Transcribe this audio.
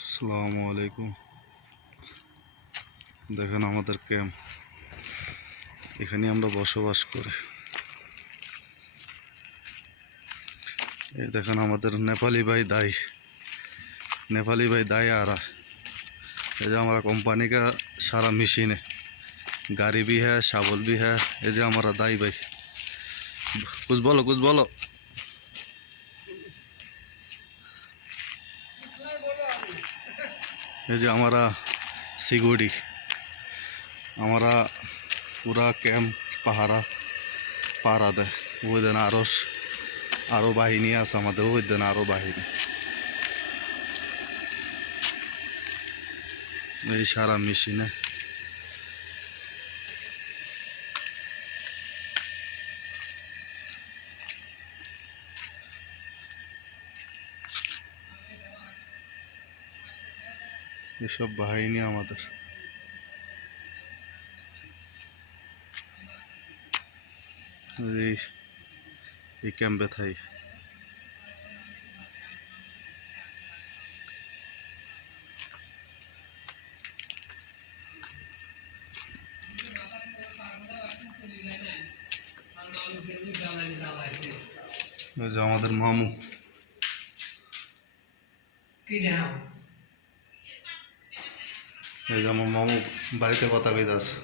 আসসালামু আলাইকুম। দেখেন আমাদের ক্যাম্প, এখানে আমরা বসবাস করি। এই দেখেন আমাদের नेपाली भाई दाई आ रहा है। ये जो हमारा कंपनी का सारा मशीन है, गाड़ी भी है, शावल भी है। ये जो हमारा दाई भाई, कुछ बोलो। ये जो हमारा सिगुड़ी, हमारा पूरा कैम्प পাহারা দেয়। ওই দেন আরো বাহিনী আছে আমাদের, ওই দেন আরো বাহিনী। এই সারা মেশিনে এসব বাহিনী আমাদের। এই ক্যাম্পে থাই। ওই যে আমাদের মামু, এই যে আমার মামু বাড়িতে কথা কইতে আছে।